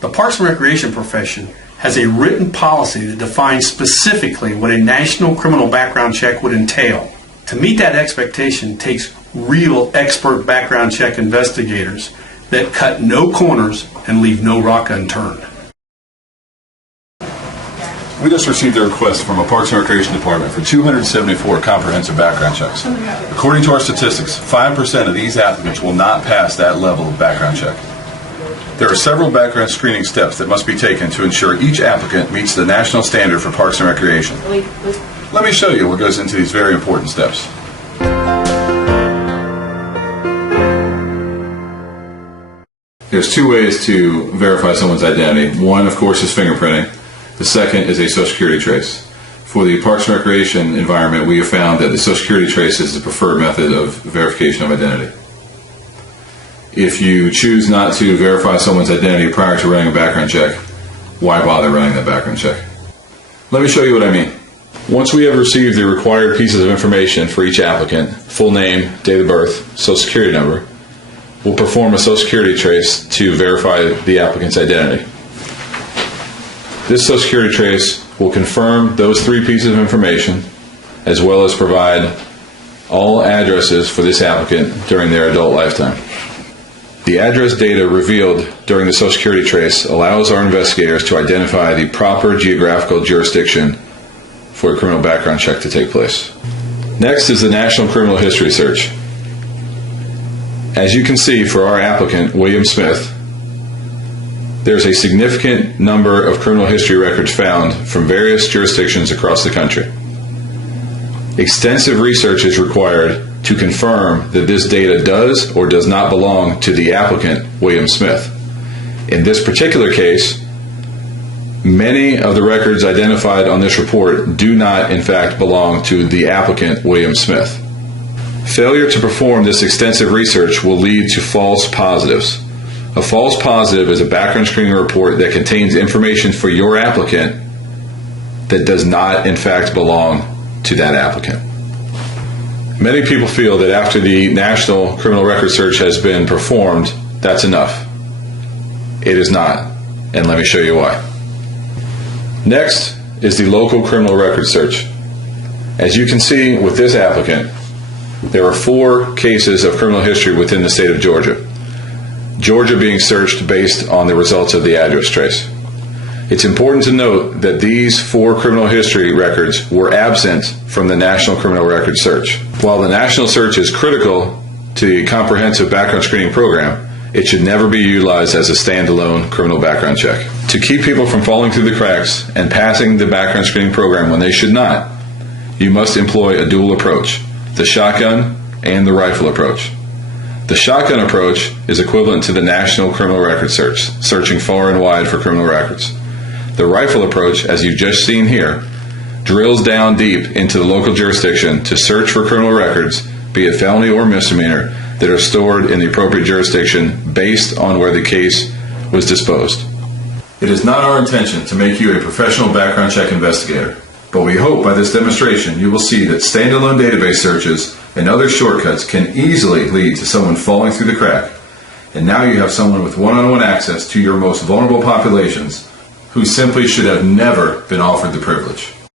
The Parks and Recreation profession has a written policy that defines specifically what a national criminal background check would entail. To meet that expectation takes real expert background check investigators that cut no corners and leave no rock unturned. We just received a request from a Parks and Recreation Department for 274 comprehensive background checks. According to our statistics, 5% of these applicants will not pass that level of background check. There are several background screening steps that must be taken to ensure each applicant meets the national standard for Parks and Recreation. Let me show you what goes into these very important steps. There's two ways to verify someone's identity. One, of course, is fingerprinting. The second is a Social Security trace. For the Parks and Recreation environment, we have found that the Social Security trace is the preferred method of verification of identity. If you choose not to verify someone's identity prior to running a background check, why bother running that background check? Let me show you what I mean. Once we have received the required pieces of information for each applicant, full name, date of birth, Social Security number, we'll perform a Social Security trace to verify the applicant's identity. This Social Security trace will confirm those three pieces of information, as well as provide all addresses for this applicant during their adult lifetime. The address data revealed during the Social Security trace allows our investigators to identify the proper geographical jurisdiction for a criminal background check to take place. Next is the National Criminal History Search. As you can see, for our applicant, William Smith, there's a significant number of criminal history records found from various jurisdictions across the country. Extensive research is required to confirm that this data does or does not belong to the applicant, William Smith. In this particular case, many of the records identified on this report do not, in fact, belong to the applicant, William Smith. Failure to perform this extensive research will lead to false positives. A false positive is a background screening report that contains information for your applicant that does not, in fact, belong to that applicant. Many people feel that after the National Criminal Record Search has been performed, that's enough. It is not, and let me show you why. Next is the Local Criminal Record Search. As you can see with this applicant, there are 4 cases of criminal history within the state of Georgia. Georgia being searched based on the results of the address trace. It's important to note that these 4 criminal history records were absent from the National Criminal Record Search. While the national search is critical to the comprehensive background screening program, it should never be utilized as a standalone criminal background check. To keep people from falling through the cracks and passing the background screening program when they should not, you must employ a dual approach, the shotgun and the rifle approach. The shotgun approach is equivalent to the National Criminal Record Search, searching far and wide for criminal records. The rifle approach, as you've just seen here, drills down deep into the local jurisdiction to search for criminal records, be it felony or misdemeanor, that are stored in the appropriate jurisdiction based on where the case was disposed. It is not our intention to make you a professional background check investigator, but we hope by this demonstration you will see that standalone database searches and other shortcuts can easily lead to someone falling through the crack, and now you have someone with one-on-one access to your most vulnerable populations who simply should have never been offered the privilege.